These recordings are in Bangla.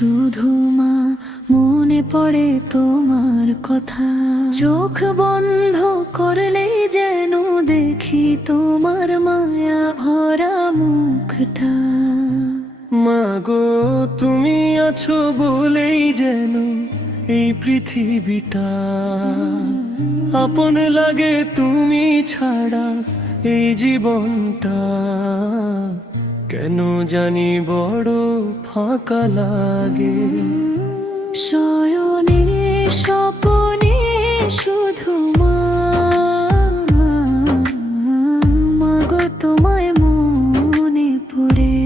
শুধু মা, মনে পড়ে তোমার কথা। চোখ বন্ধ করলেই যেন দেখি তোমার মায়া ভরা মুখটা। মা গো, তুমি আছো বলেই যেন এই পৃথিবীটা আপন লাগে, তুমি ছাড়া এই জীবনটা কেন জানি বড় ফাঁকা লাগে। শয়নে স্বপনে শুধু মা, মাগো তোমায় মনে পড়ে।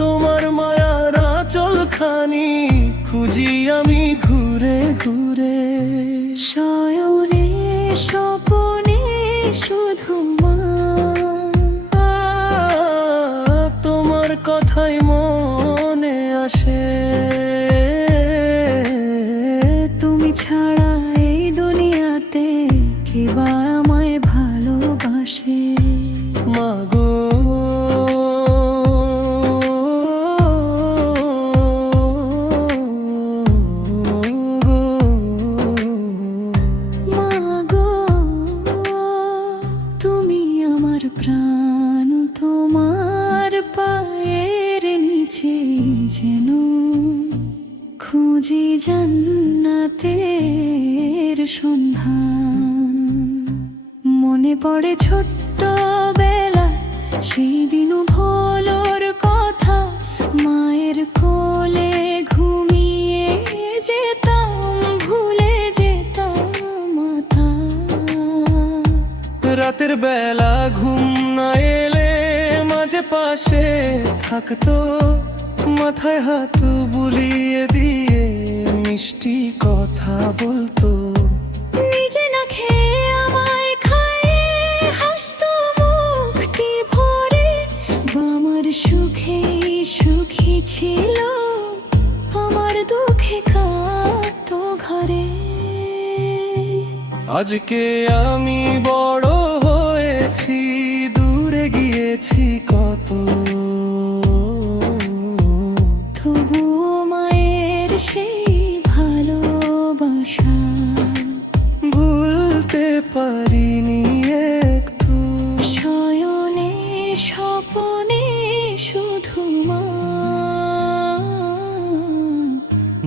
তোমার মায়ার আঁচলখানি খুঁজি আমি ঘুরে ঘুরে। শয়নে স্বপনে শুধু মা, তোমার কথাই মনে আসে। তুমি ছাড়া এই দুনিয়াতে কে বা আমায় ভালোবাসে। মা গো, মাগো তুমি আমার প্রাণ, তোমার পায়ের নিচে যেন খুঁজি জান্নাতের সন্ধান। মনে পড়ে ছোট্ট বেলা সেই দিন ভোলোর কথা, মায়ের কোলে ঘুমিয়ে যেতাম, ভুলে যেতাম মাথা। রাতের বেলা ঘুম না এলে মাঝে পাশে থাকতো, মাথায় হাত বুলিয়ে দিয়ে মিষ্টি কথা বলতো। নিজে না খেয়ে আমায় খাইয়ে হাসতো মুখটি ভরে। আমার সুখে সুখী ছিল, আমার দুঃখে কাঁদতো ঘরে। আজকে আমি বড় হয়েছি, দূরে গিয়েছি কত, তবুও মায়ের সেই ভালোবাসা ভুলতে পারিনি একটু। শয়নে স্বপনে শুধু মা,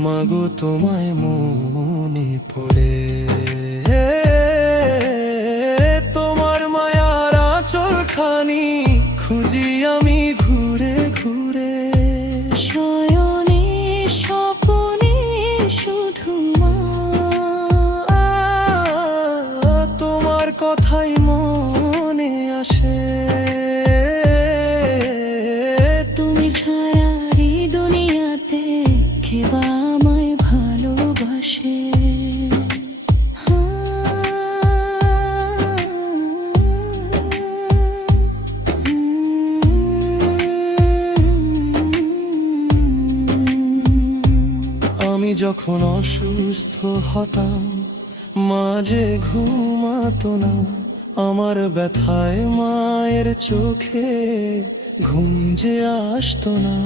মা গো তোমায় মনে পড়ে। তোমার মায়ার আঁচলখানি খুঁজি আমি ঘুরে ঘুরে। শয়নে স্বপনে শুধু মা, তোমার কথাই মনে আসে। তুমি ছাড়া এই দুনিয়াতে কে বা আমায় ভালোবাসে। আমি যখন অসুস্থ হতাম, মাঝে ঘুমাতো না, আমার ব্যথায় মায়ের চোখে ঘুম যে আসতো না।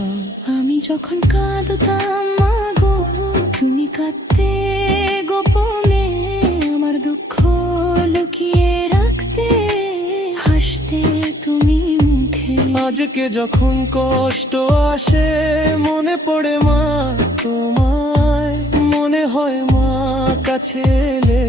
আমি যখন কাঁদতাম মাগো, তুমি কাঁদতে গোপনে, আমার দুঃখ লুকিয়ে রাখতে, হাসতে তুমি মুখে। আজকে যখন কষ্ট আসে মনে পড়ে মা তোমায়, মনে হয় মা কাছে এলে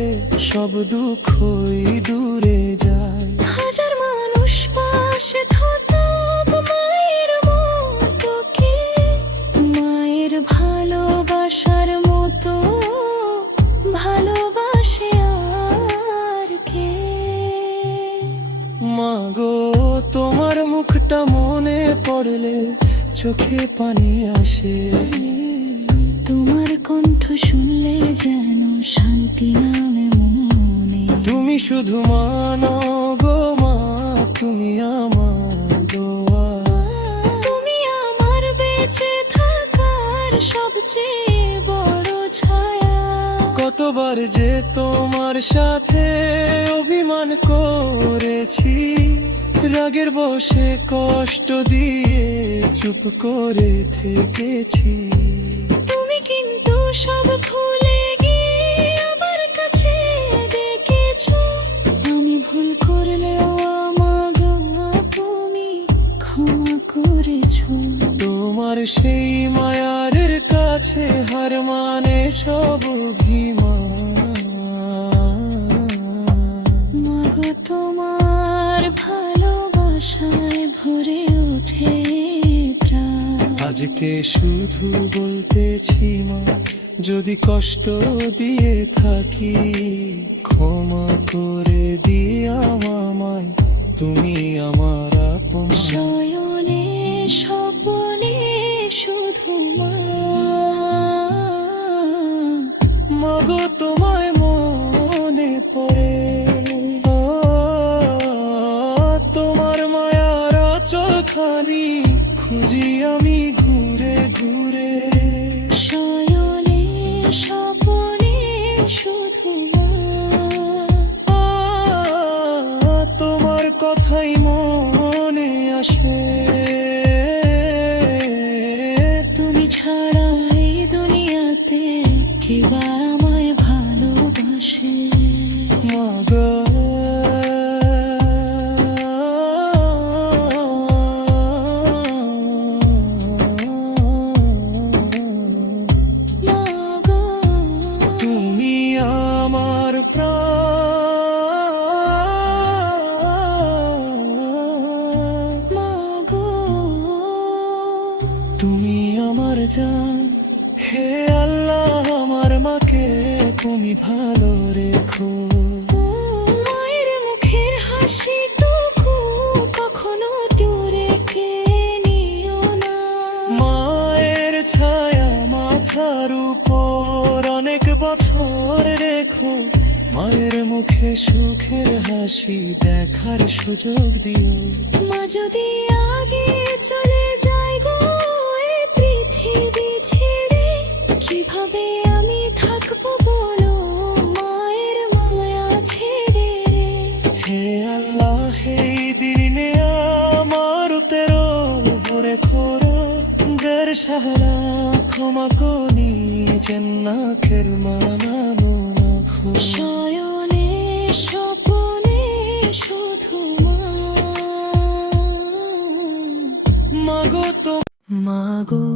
সব দুঃখই দূরে যায়। হাজার মানুষ পাশে থাকব মায়ের মতো কে, মায়ের ভালোবাসার মতো ভালোবাসে আর কে। মা গো, তোমার মুখটা মনে পড়লে চোখে পানি আসে। তোমার কণ্ঠ শুনলে যেন শান্তি নামে মনে। তুমি শুধু মানো গো মা, তুমি আমার দোয়া। তুমি আমার বেঁচে থাকার সবচেয়ে বড় ছায়া। কতবার যে তোমার সাথে অভিমান করেছি, রাগের বশে কষ্ট দিয়ে চুপ করে থেকেছি। তুমি কিন্তু সব ভুলে গিয়ে আমার কাছে ডেকেছো। আমি ভুল করলেও আমাগো তুমি ক্ষমা করেছো। তোমার সেই মায়ারের কাছে হার মানে সব অভিমান। মাগো তোমার ভালোবাসায় ভরে ওঠে প্রাণ। আজকে শুধু বলতেছি মা, যদি কষ্ট দিয়ে থাকি ক্ষমা করে দিয়া মামায়, তুমি আমার আপন। শয়নে স্বপনে শুধু মা, মাগো তোমায় মনে পড়ে। ও, তোমার মায়ার চোখখানি খুঁজি আমি ঘুরে ঘুরে। শয়নে স্বপনে শুধু মা, তোমার কথাই মনে আসে। তুমি ছাড়া এই দুনিয়াতে কে বা আমায় ভালোবাসে। মাগো মাগো তুমি আমার প্রাণ, মাগো তুমি আমার জান। হে আল্লাহ, আমার মাকে তুমি ভালো রেখো। মায়ের মুখের হাসি টুকু কখনো দূরে কে নিও না। মায়ের ছায়া মাথার উপর অনেক বছর রেখো। মায়ের মুখে সুখের হাসি দেখার সুযোগ দিও। মা যদি আগে চলে যায় গো এই পৃথিবী ছেড়ে, কিভাবে আমি থাকবো বলো মায়ের মায়া ছেড়ে রে। হে আল্লাহ, এই দিনে আমার তেরো ভরে খোরো দের সাহারা ক্ষমা করি জন্নাতের মানানো না খো। শয়নে স্বপনে শুধু মা, মাগো তো মাগো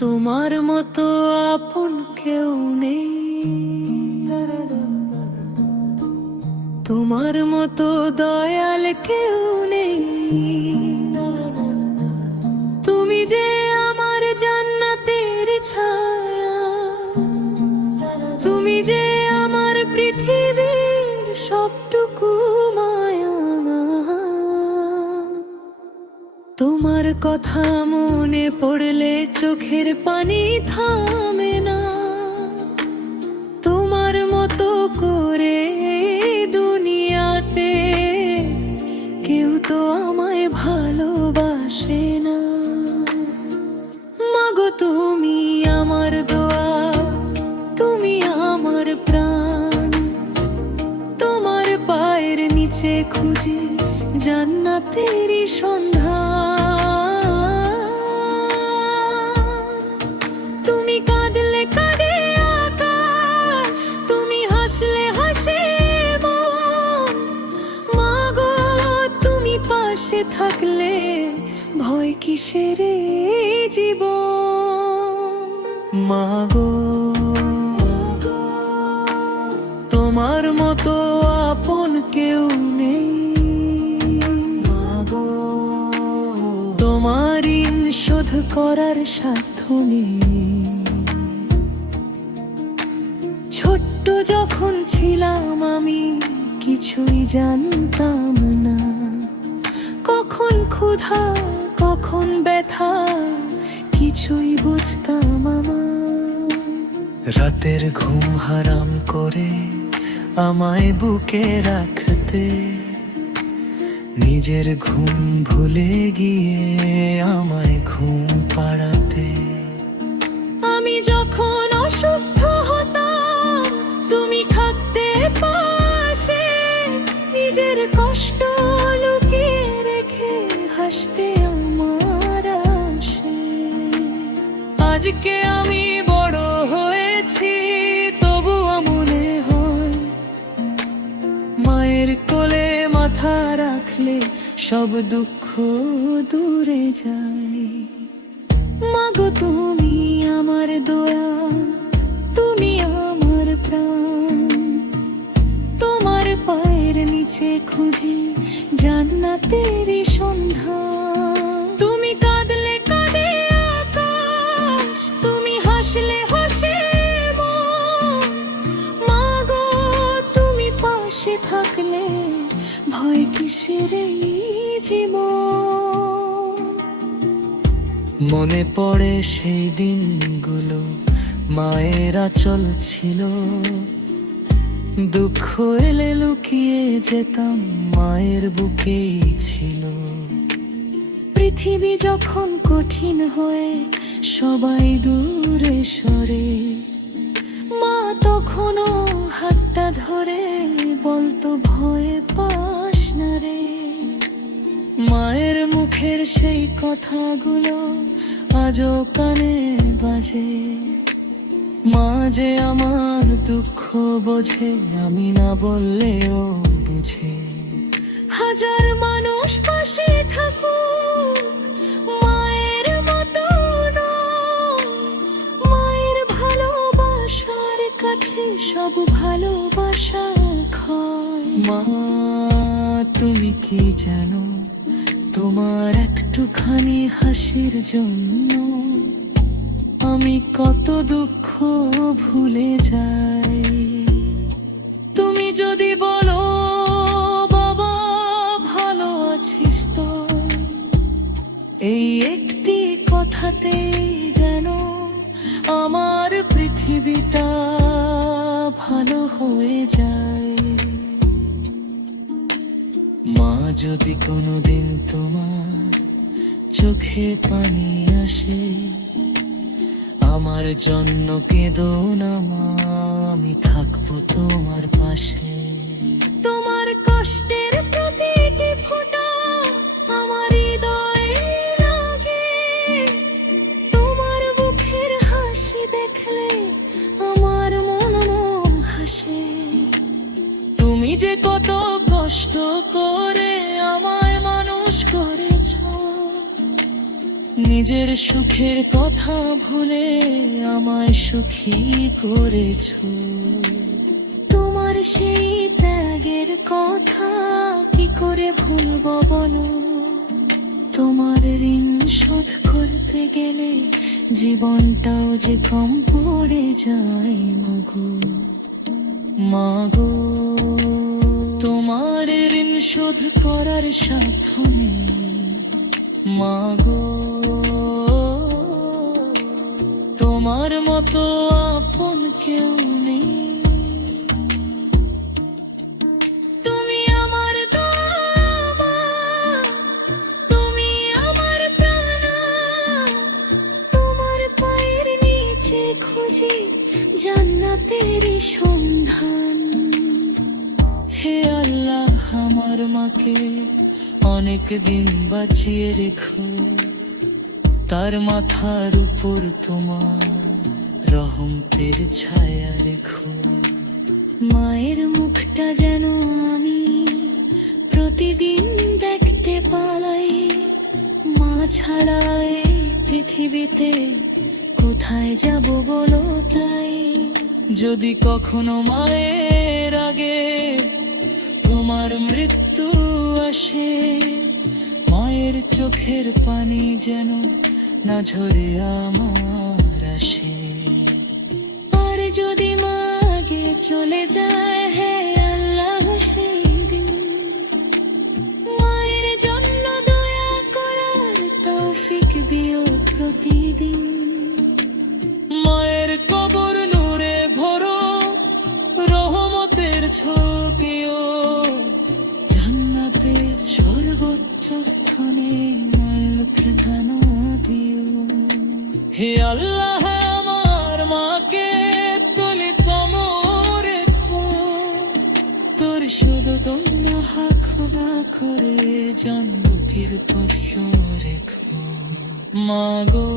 তোমার মতো আপন কেউ নেই। তোমার মতো দয়াল কেউ নেই। তুমি যে আমার জান্নাতের ছায়া, তুমি যে আমার পৃথিবীর সবটুকু মায়া। তোমার কথা মনে পড়লে চোখের পানি থামে না। তোমার মতো করে দুনিয়াতে কেউ তো আমায় ভালোবাসে না। মাগো তুমি আমার দোয়া, তুমি আমার প্রাণ। তোমার পায়ের নিচে খুঁজি জান্নাতেরই সন্ধান। তুমি কাঁদলে কাঁদে আকাশ, তুমি হাসলে হাসে মন। মাগো তুমি পাশে থাকলে ভয় কিসের এই জীবন। মাগো তোমার মতো আপন কেউ নেই। মাগো তোমার ঋণ শোধ করার সাধ্য নেই। ছোট্ট যখন ছিলাম আমি কিছুই জানতাম না। কখন ক্ষুধা কখন ব্যথা কিছুই বুঝতাম আমার। রাতের ঘুম হারাম করে আমায় বুকে রাখতে, নিজের ঘুম ভুলে গিয়ে আমায় ঘুম পাড়াতে। আমি যখন অসুস্থ হতাম তুমি থাকতে পাশে, আজকে আমি বড় হয়েছি, তবুও মনে হয় মায়ের কোলে মাথা রাখলে সব দুঃখ দূরে যায়। মাগো তুমি আমার দোয়া, তুমি আমার প্রাণ, তোমার পায়ের নিচে খুঁজি জান্নাতেরই সন্ধান। তুমি কাঁদলে কাঁদে আকাশ, তুমি হাসলে হাসে মন। মাগো তুমি পাশে থাকলে ভয় কিসের এই জীবন। মনে পড়ে সেই দিনগুলো, মায়ের আঁচল ছিল, দুঃখ এলে লুকিয়ে যেতাম মায়ের বুকেই ছিল। পৃথিবী যখন কঠিন হয়ে সবাই দূরে সরে, মা তখনও হাতটা ধরে বলতো ভয় পাস না রে। মায়ের মুখের সেই কথাগুলো আজও কানে বাজে। মা যে আমার দুঃখ বোঝে, আমি না বললেও বুঝে। হাজার মানুষ পাশে থাকুক, মায়ের মতো নয়। মায়ের ভালোবাসার কাছে সব ভালোবাসা ক্ষয়। মা তুমি কি জানো, তোমার একটুখানি হাসির জন্য আমি কত দুঃখ ভুলে যাই। তুমি যদি বলো বাবা ভালো আছিস তো, এই একটি কথাতে যেন আমার পৃথিবীটা ভালো হয়ে যায়। মা যদি কোনোদিন তোমার চোখে পানি আসে, আমার জন্য কেঁদো না মা, আমি থাকবো তোমার পাশে। তোমার কষ্টের প্রতিটি ফোঁটা আমার হৃদয়ে লাগে। তোমার মুখের হাসি দেখলে আমার মন হাসে। তুমি যে কত কষ্ট করে আমায় মানুষ করেছো, নিজের সুখের কথা ভুলে আমায় সুখী করেছো। তোমার সেই ত্যাগের কথা কি করে ভুলবো বলো। তোমার ঋণ শোধ করতে গেলে জীবনটাও যে কম পড়ে যায়। মাগো মাগো তোমার ঋণ শোধ করার সাধ্য নেই। মাগো তোমার মতো আপন কেউ নেই। তুমি আমার দোয়া, তুমি আমার প্রাণ, তোমার পায়ের নিচে খুঁজি জান্নাতেরই সন্ধান। হে আল্লাহ আমার মাকে অনেক দিন বাঁচিয়ে রেখো, তার মাথার উপর তোমার রহমতের ছায়া রেখো। মায়ের মুখটা যেন আমি প্রতিদিন দেখতে পাই। মা ছাড়া এই পৃথিবীতে কোথায় যাব বলো তাই। যদি কখনো মায়ের আগে তোমার মৃত্যু আসে, মায়ের চোখের পানি যেন না ঝরে আমার আসে। আর যদি মা আগে চলে যায়, হে আল্লাহ সেই দিন মায়ের জন্য দয়া করার তৌফিক দিও প্রতিদিন। মায়ের কবর নূরে ভরো, রহমতের ছোঁকিও, জান্নাতের সর্বোচ্চ স্থানে মায়ের ধান দিও। হে আল্লাহ আমার মাকে তলি কমর রেখো, তোর শুধু তোমরা হাখবা করে জান্নাতের পথ রেখো। মাগো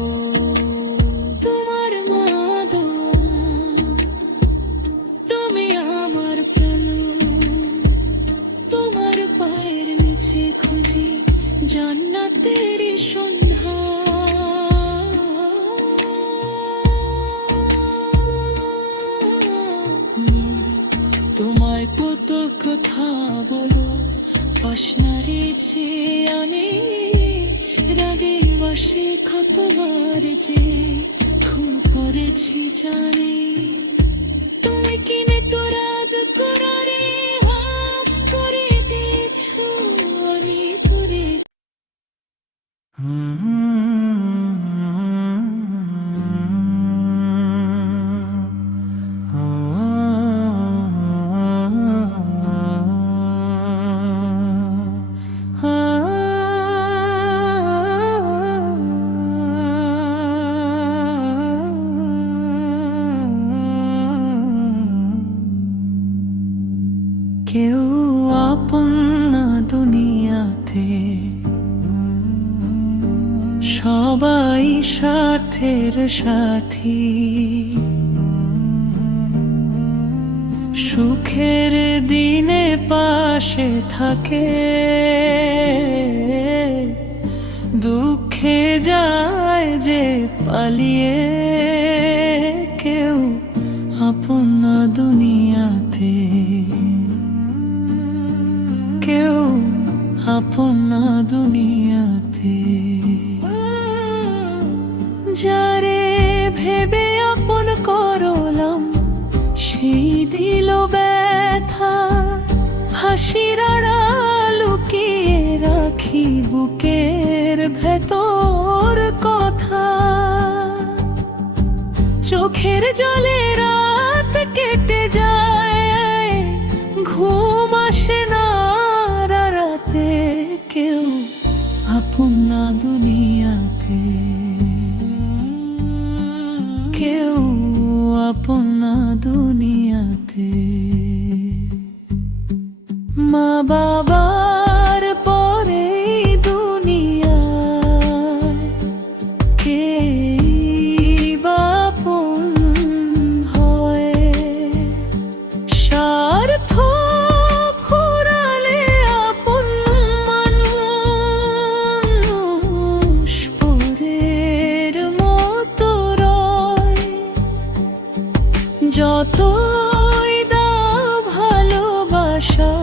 বাসনারে যে আনে রাগে বাসে কতবার যে ভুল করেছি জানি তুমি কিনে তো রাগ করারে মাফ করে দিয়েছো আমি তোরে কেউ আপন না দুনিয়াতে সবাই সাথের সাথী সুখের দিনে পাশে থাকে দুঃখে যায় যে পালিয়ে কেউ আপন না দুনিয়াতে কেউ আপন না দুনিয়াতে যারে ভেবে আপন করলাম সেই দিল ব্যথা হাসির আড়াল লুকিয়ে রাখি বুকের ভেতর কথা চোখের জলে রাত কেটে যায় ঘুম আসে না রাতে কেউ আপন না দুনিয়াতে কেউ আপন না দুনিয়াতে মা বাবার পরে দুনিয়ায় কে বা আপন হয় স্বার্থ ফুরালে আপন মানুষ পরের মতো রয় যতই দাও ভালোবাসা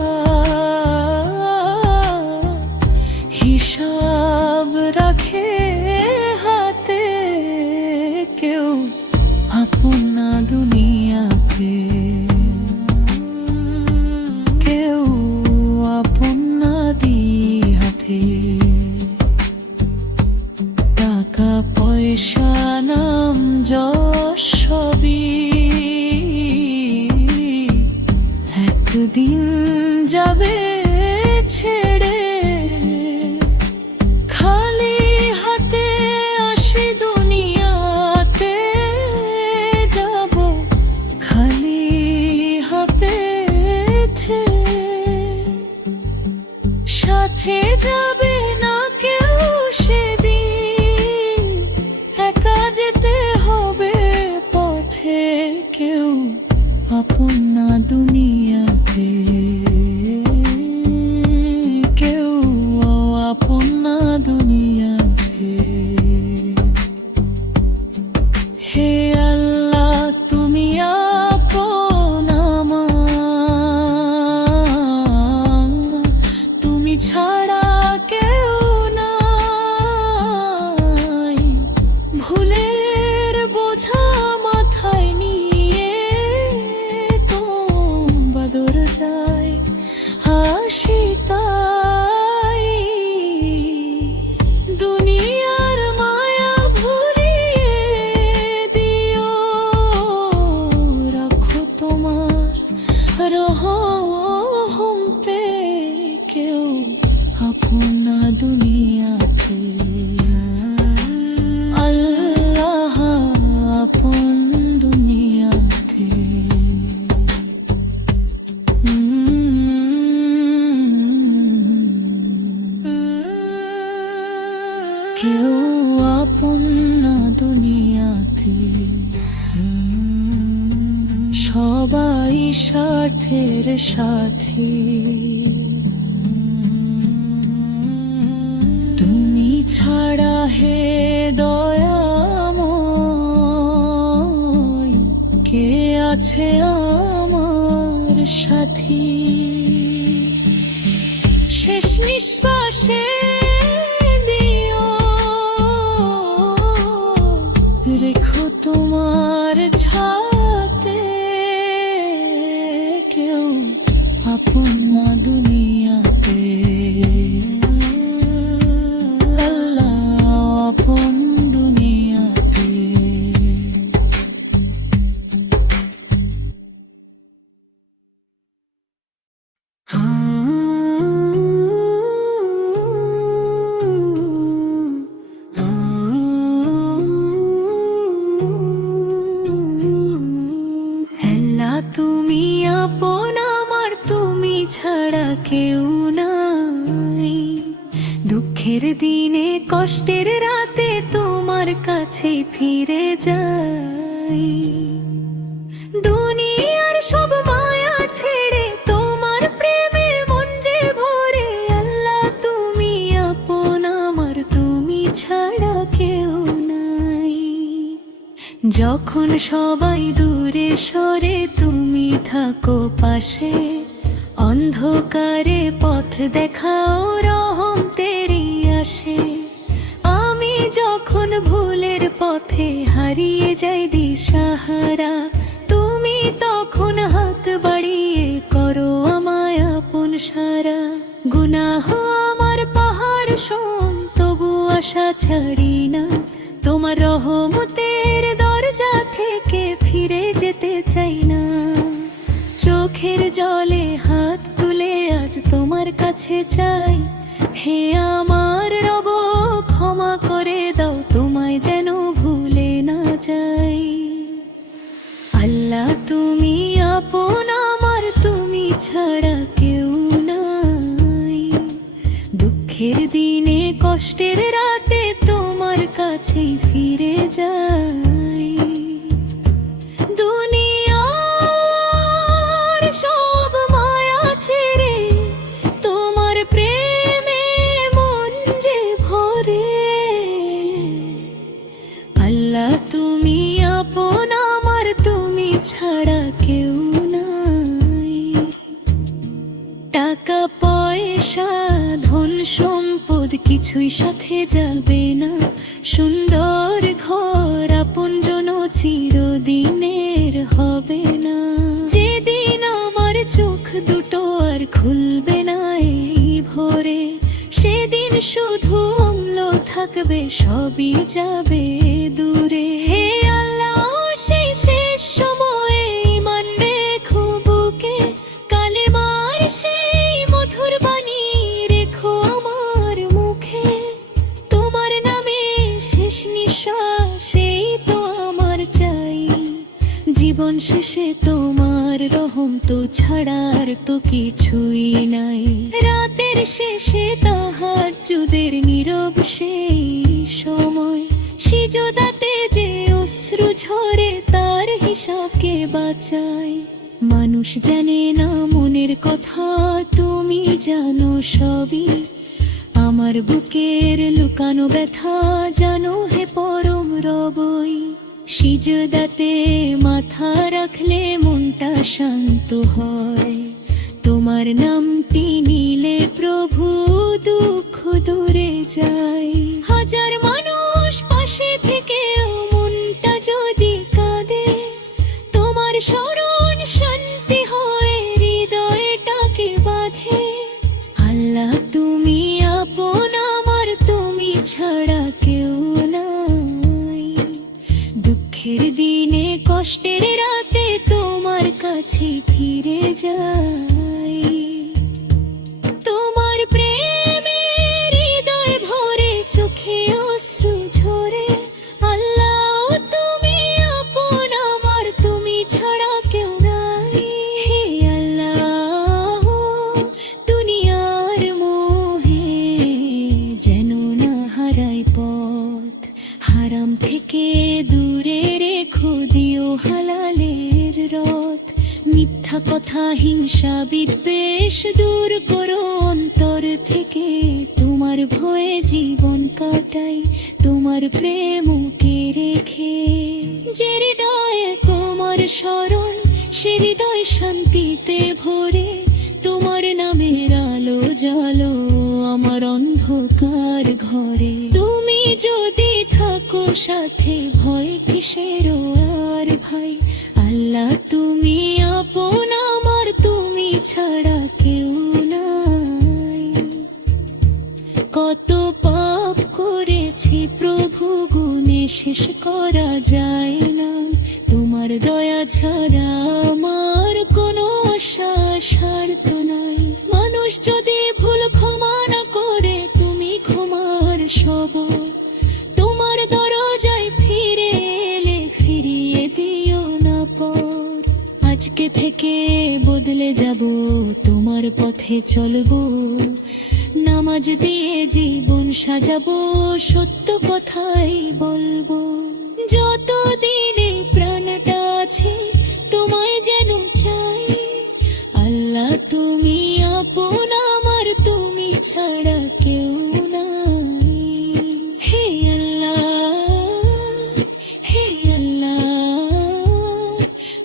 হিসাব রাখে হাতে কেউ আপন না দুনিয়াতে কেউ আপন না দিহাতে টাকা পয়সা নাম যশ সবই একদিন যাবে ছেড়ে খালি হাতে আসি দুনিয়াতে যাব খালি হাতে সাথে যাবে না কেউ সেদিন একা যেতে হবে পথে কেউ আপন না দুনিয়াতে কেউ আপন না দুনিয়াতে হে আল্লাহ তুমি আপন আমার তুমি ছাড়া কেউ নাই ভুলের বোঝা মাথায় নিয়ে বাদর যায় হাসি তাই দুনিয়ার মায়া ভুলিয়ে দিও রাখো তোমার রহম পে কেউ আপন না দুনিয়াতে আল্লাহ আপন দুনিয়াতে কেউ আপন না দুনিয়াতে সবাই স্বার্থের সাথী তুমি ছাড়া হে দয়াময় কে আছে আমার সাথী সে শেষ নিঃশ্বাসে দিও, রেখো তোমার ছাতে কেউ আপন না দুনিয়াতে। আল্লাহ আপন দুনিয়াতে। আল্লাহ তুমি আপন আমার, তুমি ছাড়া কেউ নাই। দুঃখের দিনে কষ্টের রাতে তোমার কাছে ফিরে যাই। দুনিয়ার সব মায়া ছেড়ে তোমার প্রেমে মন যে ভরে। আল্লাহ তুমি আপন আমার, তুমি ছাড়া কেউ নাই। যখন সবাই দূরে সরে তুমি থাকো পাশে, অন্ধকারে পথ দেখাও রহম তেরি আসে। আমি যখন ভুলের পথে হারিয়ে যাই দিশাহারা, তুমি তখন হাত বাড়িয়ে করো আমায় আপন সারা। গুনাহ আমার পাহাড় সম, তবু আশা ছাড়ি না। তোমার রহমতের দরজা থেকে ফিরে যেতে চাই না। চোখের জলে হাত তুলে আজ তোমার কাছে চাই। হে আমার রব ক্ষমা করে দাও, তোমায় যেন ভুলে না যাই। আল্লাহ তুমি আপন আমার, তুমি ছাড়া কেউ নাই। দুঃখের দিনে কষ্টের রাতে তোমার কাছেই ফিরে যাই। দুনিয়ার সব মায়া ছেড়ে তোমার প্রেমে মন যে ভরে। আল্লাহ তুমি আপন আমার, তুমি ছাড়া কেউ নাই। টাকা পয়সা ধন সম্পদ কিছুই সাথে যাবে না। সুন্দর ঘর আপনজন চিরদিনের হবে না। যেদিন আমার চোখ দুটো আর খুলবে না এই ভোরে, সেদিন শুধু অম্ল থাকবে, সবই যাবে দূরে। হে আল্লাহ সেই শেষ সময়ে ঈমান রেখো বুকে, কালেমার সেই মধুর বাণী রেখো আমার মুখে। তোমার নামে শেষ নিঃশ্বাসেই তো আমার চাই। জীবন শেষে তোমার রহম তো ছাড়ার তো কিছুই নাই। রাতের শেষে তাহাজ্জুদের নীরব সেই সময়, সিজদাতে যে অশ্রু ঝরে তার হিসাবকে বাঁচাই। মানুষ জানে না মনের কথা, তুমি জানো সবই। আমার বুকের লুকানো ব্যথা জানো হে পরম রবই। সিজদাতে মাথা রাখলে মনটা শান্ত হয়। তোমার নামটি নিলে প্রভু দুঃখ দূরে যায়। হাজার মানুষ পাশে থেকেও মনটা যদি কাঁদে, তোমার স্মরণ শান্তি হয় হৃদয়টাকে বাঁধে। আল্লাহ তুমি আপন আমার, তুমি ছাড়া কেউ নাই। দুঃখের দিনে কষ্টের রাতে তোমার কাছে ফিরে যাই। তোমার প্রেমে হৃদয় ভরে চোখে অশ্রু ঝরে। আল্লাহ তুমি আপন আমার, তুমি ছাড়া কেউ নাই। হে আল্লাহ দুনিয়ার মোহে যেন না হারাই পথ। হারাম থেকে দূরে রেখো, দিও হালালের রথ। মিথ্যা কথা হিংসা বিদ্বেষ দূর করো অন্তর থেকে। তোমার ভয়ে জীবন কাটাই, তোমার প্রেমকে রেখে। যে হৃদয়ে তোমার স্মরণ, সে হৃদয় শান্তিতে ভরে। তোমার নামের আলো জালো আমার অন্ধকার ঘরে। তুমি যদি থাকো সাথে ভয় কিসের আর ভাই। আল্লাহ তুমি আপন আমার, তুমি ছাড়া কেউ নাই। কত পাপ করেছি প্রভু, গুণে শেষ করা যায় না। তোমার দয়া ছাড়া আমার কোনো আশা স্বার্থ নাই। মানুষ যদি ভুল ক্ষমা না করে, তুমি ক্ষমার সবর। তোমার দরজায় ফিরে এলে ফিরিয়ে দিও না পর। আজকে থেকে বদলে যাব, তোমার পথে চলবো। নামাজ দিয়ে জীবন সাজাবো, সত্য কথাই বলবো। যতদিনে প্রাণটা আছে তোমায় যেন চাই। আল্লাহ তুমি আপন আমার, তুমি ছাড়া কেউ নাই। হে আল্লাহ, হে আল্লাহ,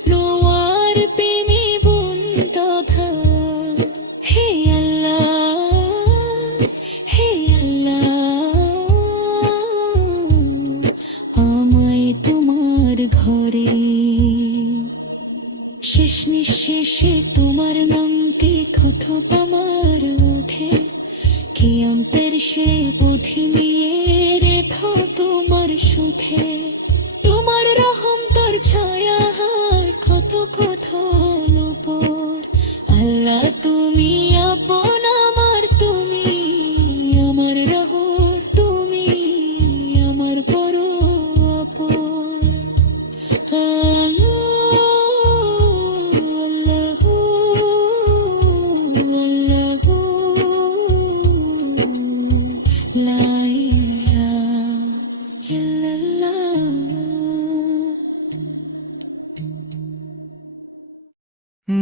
নোয়ার প্রেমী বুন্তধা। হে আল্লাহ, হে আল্লাহ, আমায় তোমার ঘরে। শেষ নিঃশেষে তোমার নামটি থুথুপ আমার উঠে। কিয়ামতের সে পথিমিয়ে রেখো তোমার সুধে। তোমার রহম তোর ছায়া হার কত কোথার উপর। আল্লাহ তুমি আপন আমার, তুমি আমার রহর, তুমি আমার বড় আপন।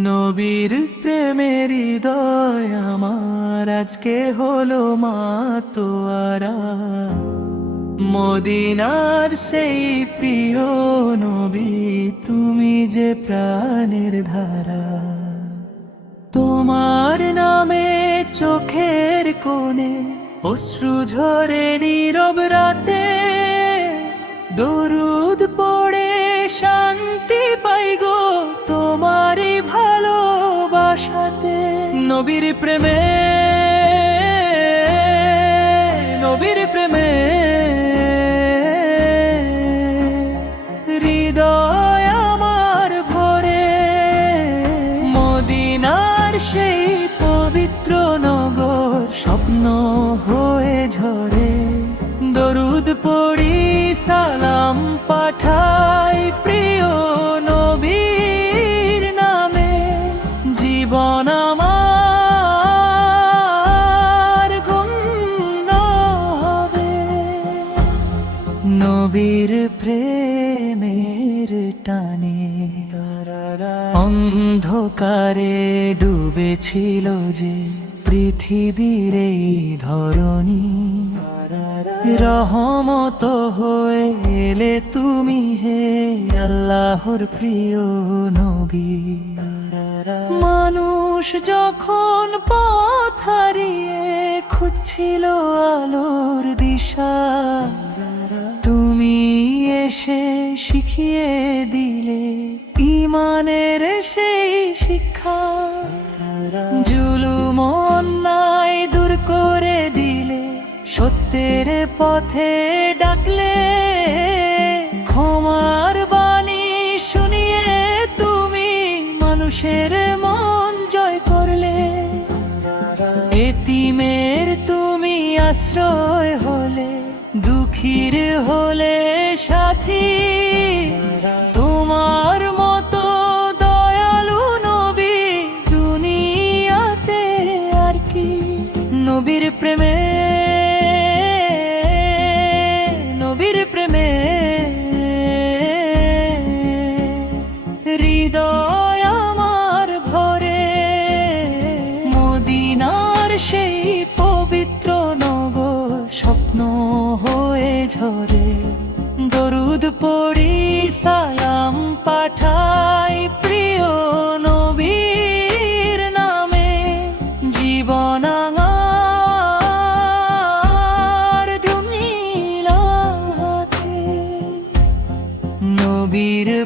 নবীর প্রেমের হৃদয় আমার আজকে হলো মাতোয়ারা। মদিনার সেই প্রিয় নবী, তুমি যে প্রাণের ধারা। তোমার নামে চোখের কোণে অশ্রু ঝরে নীরব রাতে। দরুদ পড়ে শান্তি পাই গো তোমারই ভালোবাসাতে। নবীর প্রেমে, নবীর প্রেমে হৃদয় আমার ভরে। মদিনার সেই পবিত্র নগর স্বপ্ন হয়ে ঝরে। দরুদ পড়ি সালাম পাঠাই প্রিয় নবীর নামে। জীবন আমার গণ্য হবে নবীর প্রেমের টানে। অন্ধকারে ডুবেছিল যে পৃথিবীর এই ধরণী। রহমত হয়ে এলে তুমি হে আল্লাহর প্রিয় নবী। মানুষ যখন পথ হারিয়ে খুঁজছিল আলোর দিশা, তুমি এসে শিখিয়ে দিলে ঈমানের সেই শিক্ষা। জুলুম অন্যায় দূর করে দিলে, সত্যের পথে ডাকলে। ক্ষমার বাণী শুনিয়ে তুমি মানুষের মন জয় করলে। এতিমের তুমি আশ্রয় হলে, দুঃখীর হলে সাথী। তোমার মতো দয়ালু নবী দুনিয়াতে আর কি। নবীর প্রেমে, নবীর প্রেমে হৃদয় আমার ভরে। মদিনার সেই পবিত্র নগর স্বপ্ন হয়ে ঝরে। দরুদ পড়ি সালাম পাঠাই প্রিয় নবীর নামে। জীবন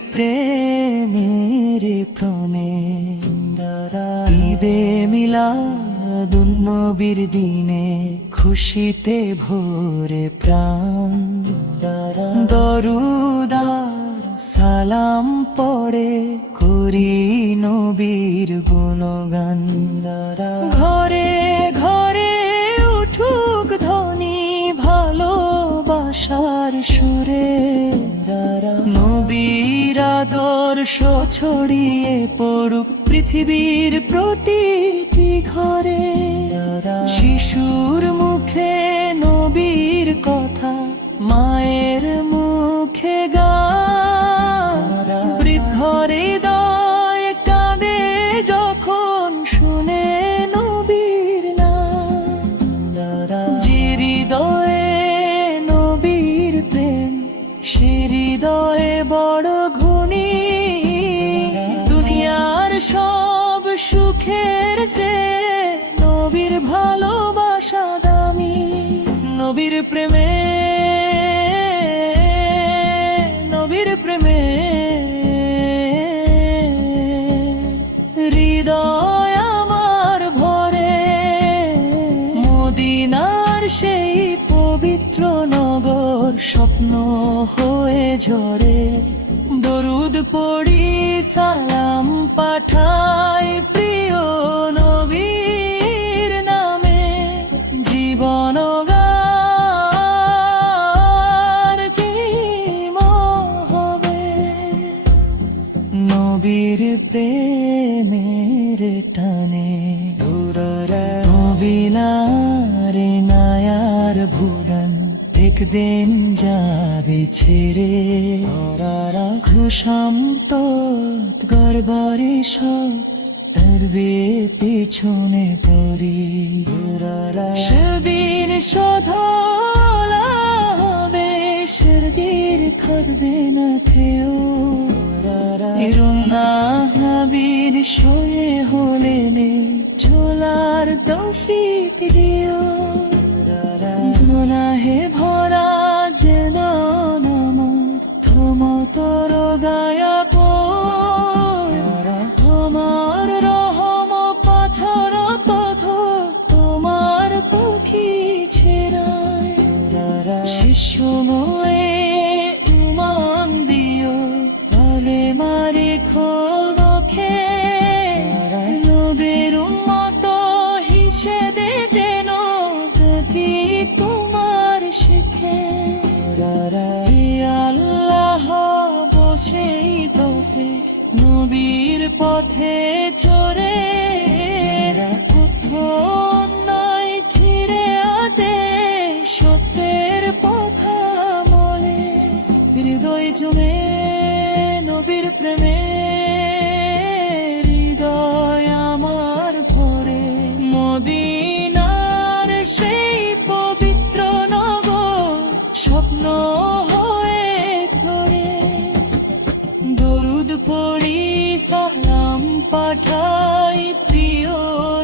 প্রেমের প্রণে ঈদে মিলাদুন নবীর দিনে খুশিতে ভরে প্রাণ দরুদার সালাম পড়ে করি নবীর গুণগান ঘরে ঘরে উঠুক ধ্বনি ভালোবাসার সুরে নবীর আদর্শ ছড়িয়ে পড়ুক পৃথিবীর প্রতিটি ঘরে শিশুর মুখে নবীর কথা মায়ের মুখে গান বৃদ্ধর হৃদয় কাঁদে যখন শুনে নবীর নাম যে হৃদয়ে নবীর প্রেম সে হৃদয়ে বড় গুণী দুনিয়ার সব সুখের চেয়ে নবীর ভালোবাসা দামি নবীর প্রেমে নবীর প্রেমে হৃদয় আমার ভরে মদিনার সেই পবিত্র নগর স্বপ্ন হয়ে ঝরে দরুদ পড়ি সালাম পাঠাই প্রিয় নবীর নামে জীবন গার কি হবে নবীর প্রেমের টানে নবীনারে নায়ার ভুবন একদিন যাবে ছেড়ে খুশান্ত গর্বরে সব তরবে পিছনে পড়ি শবীর শোধলা হবে শরদির থাকবে না কেউ ইরুন্না হাবির শোয়ে হলে নে ঝোলার তৌফিক দিও গুনাহে ভরা যেন নামাজ থমতর গায়া তোমার রহম পাছর পথ তোমার পক্ষী ছেড়ায় শেষ সময়ে উমান দিও ভালে মারে খোলখে নবীর উম্মত হিসেবে যেন যদি তোমার শেখে আল্লাহ বসেই তোফে নবীর পথে চরে নয় ফিরে আতে সত্যের পথা মলে হৃদয় জমে নবীর প্রেমে হৃদয় আমার ভরে মদিনার সেই পবিত্র নগর স্বপ্ন হয়ে ঘরে দরুদ পড়ি সালাম পাঠাই প্রিয়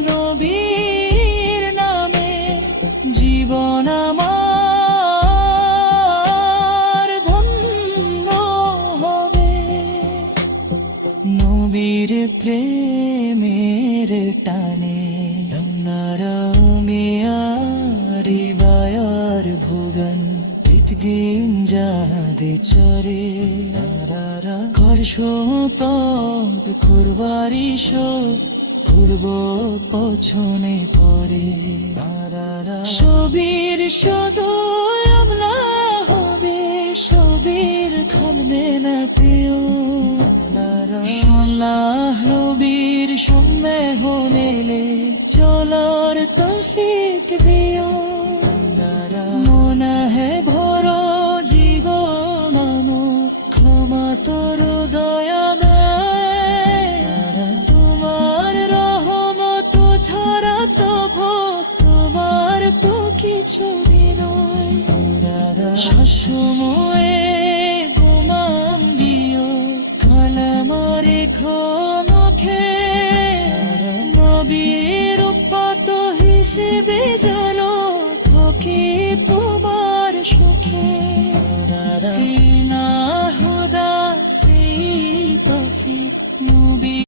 নবীর নামে জীবন আমার ধন্য হবে নবীর প্রেমের টানে রঙিয়ারি বায়ার ভুগন দিন যাদে চরে করশোপদ কুরবারি পূর্ব পছনে পরে সবির শুধু আমলা হবে সবির থামবে না প্রিয় সোনাহ রবির সুমে হলেলে চলার তৌফিক দিও মনে হে ভর জীবন ক্ষমা তোর দয়া তোমার রহমত ছাড়া তব তোমার তো কিছু নয় শাসময়